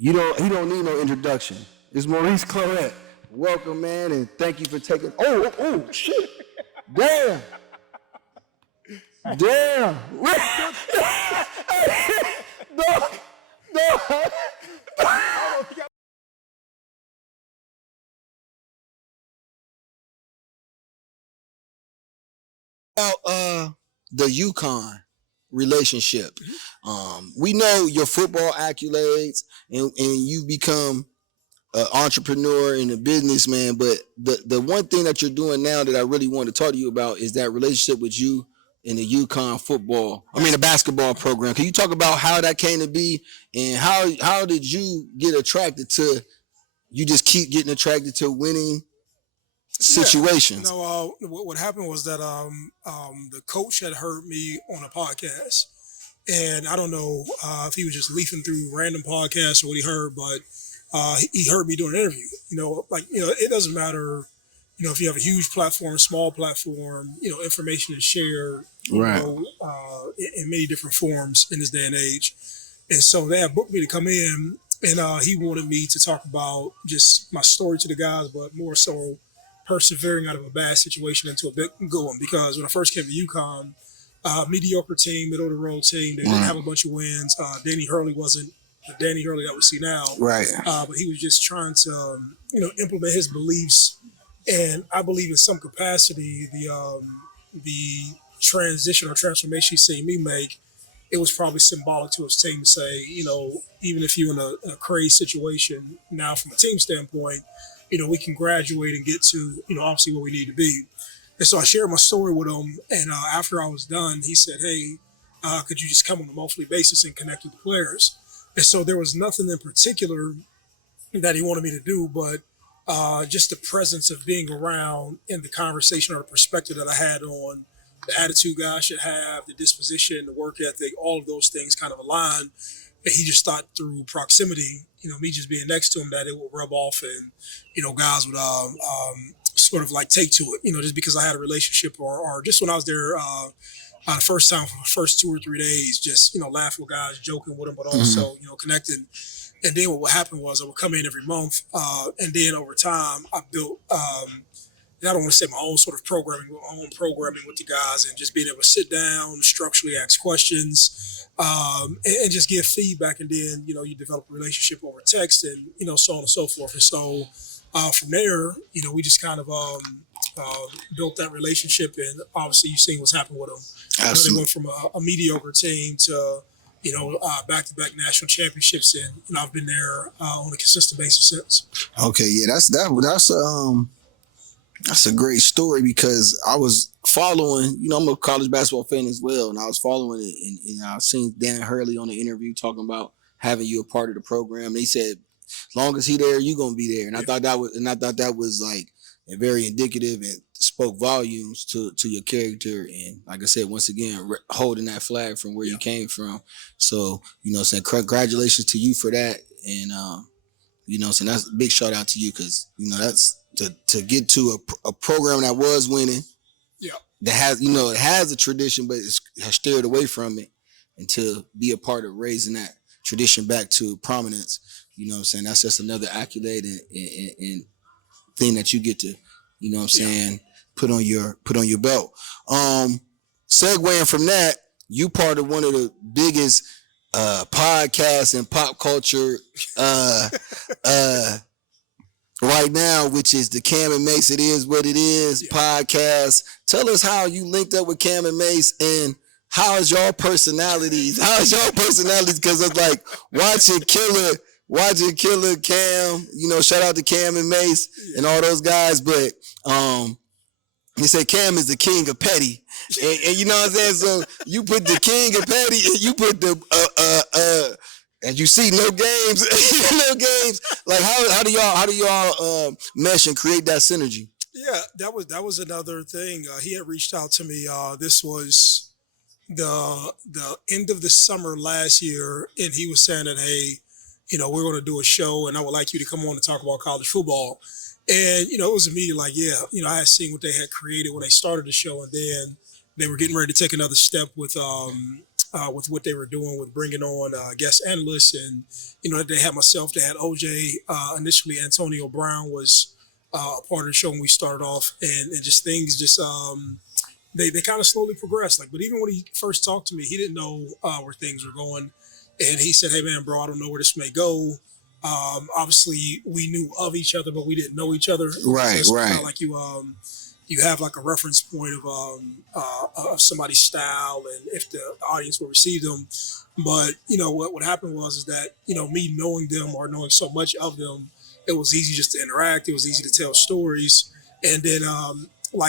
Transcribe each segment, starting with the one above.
He don't need no introduction. It's Maurice Clarett. Welcome, man, and thank you for taking. Oh, shit! Damn! No. About the UCONN relationship. We know your football accolades, and you've become an entrepreneur and a businessman. But the one thing that you're doing now that I really want to talk to you about is that relationship with you and the the basketball program. Can you talk about how that came to be, and how did you get attracted to? You just keep getting attracted to winning situations. Yeah. No, what happened was that the coach had heard me on a podcast, and I don't know if he was just leafing through random podcasts or what he heard, but he heard me doing an interview. It doesn't matter, if you have a huge platform, small platform, information is shared, Right. In many different forms in this day and age. And so they had booked me to come in, and he wanted me to talk about just my story to the guys, but more so persevering out of a bad situation into a big good one. Because when I first came to UConn, mediocre team, middle of the road team, they didn't have a bunch of wins. Danny Hurley wasn't the Danny Hurley that we see now. Right. But he was just trying to, implement his beliefs. And I believe in some capacity, the transition or transformation he's seen me make, it was probably symbolic to his team to say, even if you're in a crazy situation now from a team standpoint, we can graduate and get to, obviously where we need to be. And so I shared my story with him. And after I was done, he said, hey, could you just come on a monthly basis and connect with the players? And so there was nothing in particular that he wanted me to do, but just the presence of being around and the conversation or the perspective that I had on the attitude guys should have, the disposition, the work ethic, all of those things kind of aligned. And he just thought through proximity, me just being next to him, that it would rub off and, guys would sort of like take to it, just because I had a relationship or just when I was there the first time for the first 2 or 3 days, just, laughing with guys, joking with them, but also, connecting. And then what happened was I would come in every month. And then over time, I built, and I don't want to say my own sort of programming, but my own programming with the guys and just being able to sit down, structurally ask questions, and just give feedback. And then, you develop a relationship over text and, so on and so forth. And so from there, we just kind of built that relationship. And obviously you've seen what's happened with them. They went from a mediocre team to, back-to-back national championships. And, I've been there on a consistent basis since. Okay. Yeah, that's a great story, because I was following, I'm a college basketball fan as well, and I was following it, and I seen Dan Hurley on the interview talking about having you a part of the program. And he said, as long as he there, you're gonna be there. And I thought that was like very indicative and spoke volumes to your character. And like I said, once again, holding that flag from where you came from. So, saying congratulations to you for that. And saying that's a big shout out to you, because that's to get to a program that was winning, that has it has a tradition, but has steered away from it, and to be a part of raising that tradition back to prominence. That's just another accolade and thing that you get to put on your belt. Segueing from that, you part of one of the biggest podcasts and pop culture right now, which is the Cam and Mase It Is What It Is podcast. Tell us how you linked up with Cam and Mase, and how is your personalities? Because it's like watching Killer Cam, shout out to Cam and Mase and all those guys. But they say Cam is the king of petty. And you know what I'm saying? So you put the king of petty, and you put the and you see no games, no games. Like how do y'all mesh and create that synergy? Yeah, that was another thing. He had reached out to me. This was the end of the summer last year, and he was saying that, hey, we're going to do a show, and I would like you to come on and talk about college football. And it was immediately like, yeah, I had seen what they had created when they started the show, and then they were getting ready to take another step with with what they were doing with bringing on guest analysts. And, they had myself, they had OJ. Initially, Antonio Brown was a part of the show when we started off. And just things they kind of slowly progressed. But even when he first talked to me, he didn't know where things were going. And he said, "Hey, man, bro, I don't know where this may go." Obviously, we knew of each other, but we didn't know each other. Right, so right. Kind of like you have like a reference point of somebody's style and if the audience will receive them. But what happened was that me knowing them or knowing so much of them, it was easy just to interact. It was easy to tell stories, and then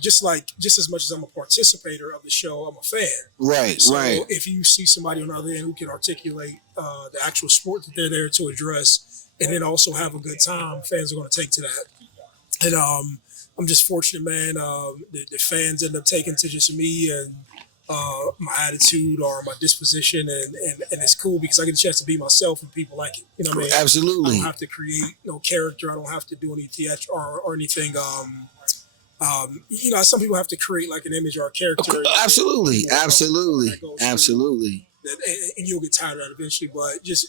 just as much as I'm a participator of the show, I'm a fan. Right, so right. If you see somebody on the other end who can articulate the actual sport that they're there to address, and then also have a good time, fans are going to take to that. And I'm just fortunate, man. The fans end up taking to just me and my attitude or my disposition, and it's cool because I get a chance to be myself and people like it. You know what I mean? Absolutely. I don't have to create no character. I don't have to do any theater or anything. Some people have to create like an image or a character. Absolutely, absolutely, absolutely. And you'll get tired of that eventually. But I just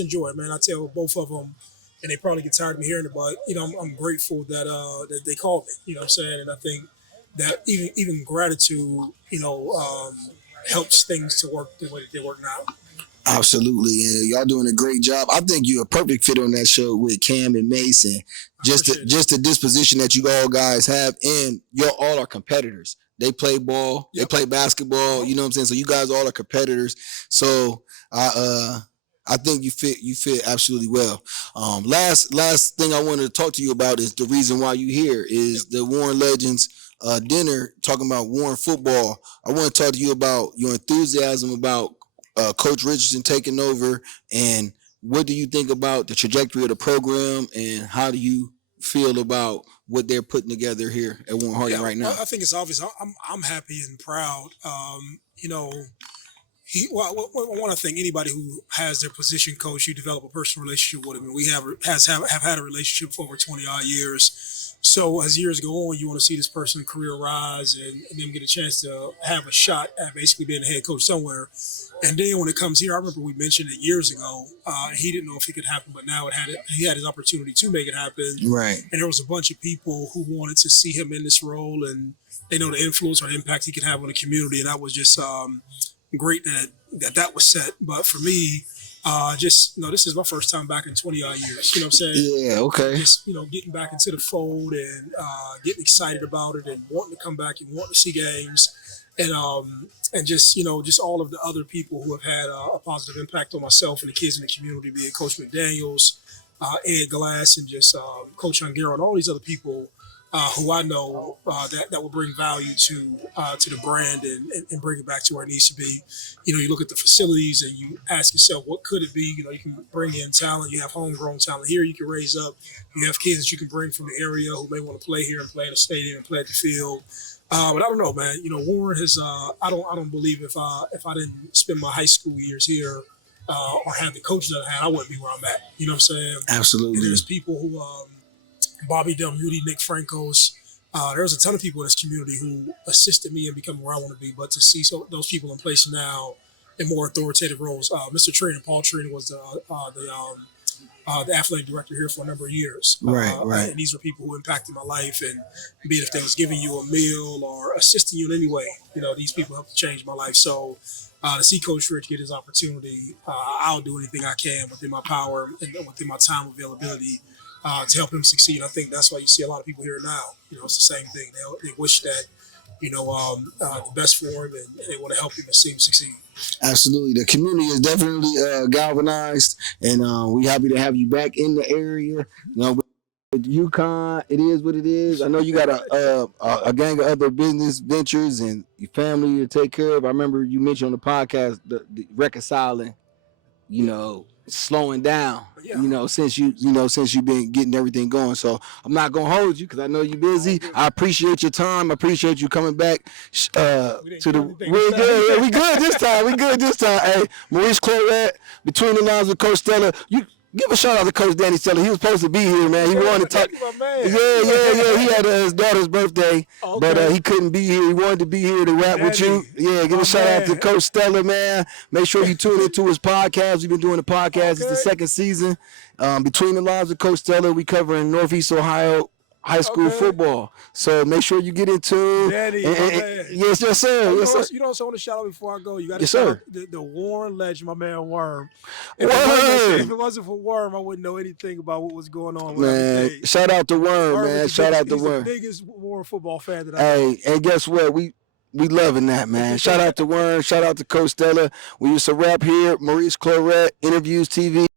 enjoy it, man. I tell both of them, and they probably get tired of me hearing it, but I'm grateful that they called me. You know what I'm saying? And I think that even gratitude, helps things to work the way that they work now. Absolutely, and y'all doing a great job. I think you're a perfect fit on that show with Cam and Mase, and just the disposition that you all guys have, and y'all all are competitors. They play ball, They play basketball. You know what I'm saying? So you guys all are competitors. So I think you fit absolutely well. Last thing I wanted to talk to you about is the reason why you here is the Warren Legends dinner talking about Warren football. I want to talk to you about your enthusiasm about Coach Richardson taking over, and what do you think about the trajectory of the program, and how do you feel about what they're putting together here at Warren Harding right now? I think it's obvious. I'm happy and proud. I want to think anybody who has their position coach, you develop a personal relationship with him, and we have had a relationship for over 20 odd years. So as years go on, you want to see this person's career rise and them get a chance to have a shot at basically being a head coach somewhere. And then when it comes here, I remember we mentioned it years ago. He didn't know if it could happen, but now he had his opportunity to make it happen. Right. And there was a bunch of people who wanted to see him in this role, and they know the influence or the impact he could have on the community. And that was just great that was set. But for me, this is my first time back in 20 odd years. You know what I'm saying? Yeah, okay. Just, getting back into the fold and getting excited about it and wanting to come back and wanting to see games. And just all of the other people who have had a positive impact on myself and the kids in the community, be it Coach McDaniels, Ed Glass, and just Coach Ungaro, and all these other people who I know that will bring value to the brand and bring it back to where it needs to be. You look at the facilities and you ask yourself, what could it be? You can bring in talent. You have homegrown talent here you can raise up. You have kids that you can bring from the area who may want to play here and play in the stadium and play at the field. But I don't know, man. Warren has. I don't believe if I didn't spend my high school years here or have the coaches that I had, I wouldn't be where I'm at. You know what I'm saying? Absolutely. And there's people who, Bobby Delmuti, Nick Francos. There's a ton of people in this community who assisted me in becoming where I want to be. But to see those people in place now in more authoritative roles, Mr. Trina, Paul Trina, was the athletic director here for a number of years. Right. And these are people who impacted my life, and be it if they was giving you a meal or assisting you in any way, these people helped to change my life. So to see Coach Rich get his opportunity, I'll do anything I can within my power and within my time availability to help him succeed. I think that's why you see a lot of people here now. It's the same thing. They wish that, the best for him, and they want to help him and see him succeed. Absolutely. The community is definitely galvanized, and we're happy to have you back in the area. With UConn, it is what it is. I know you got a gang of other business ventures and your family to take care of. I remember you mentioned on the podcast the reconciling, slowing down, since you've been getting everything going. So I'm not gonna hold you because I know you're busy. I appreciate your time. I appreciate you coming back to the. We good this time. Hey, Maurice Clarett, Between the Lines with Coach Stella. Give a shout out to Coach Danny Stella. He was supposed to be here, man. He wanted to talk. My man. Yeah. He had his daughter's birthday, Okay. but he couldn't be here. He wanted to be here to rap with you. Yeah, give a shout out to Coach Stella, man. Make sure you tune into his podcast. We've been doing the podcast. It's the second season. Between the Lines with Coach Stella, we covering Northeast Ohio high school football. So make sure you get in tune. Daddy, yes, sir. You Yes, sir. know what I want to shout out before I go? You got to Yes, shout sir. out the Warren legend, my man Worm. Worm. If it wasn't for Worm, I wouldn't know anything about what was going on. Man, shout out to Worm, man. Shout out to Worm. He's the biggest Warren football fan that I know. Hey, and guess what? We loving that, man. Shout out to Worm. Shout out to Coach Stella. We used to rap here. Maurice Clarett, Interviews TV.